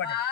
What?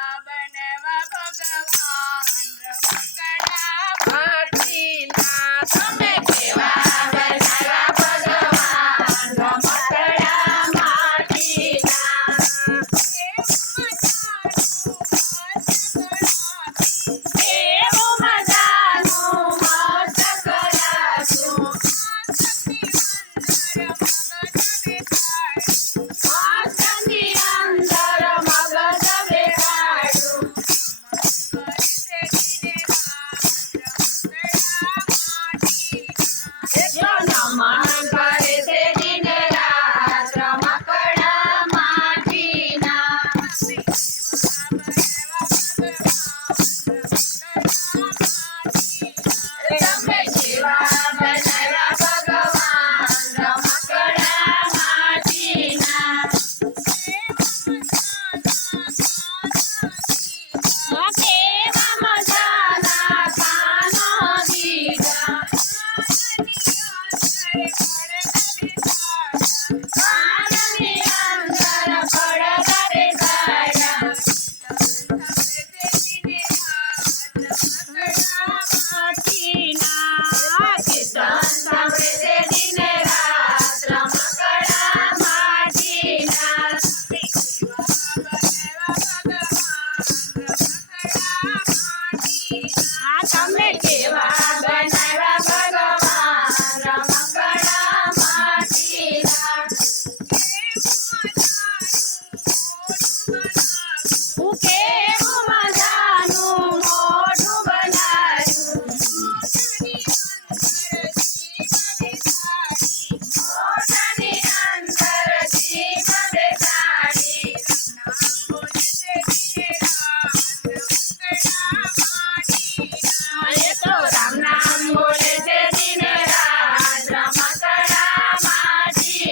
Yeah.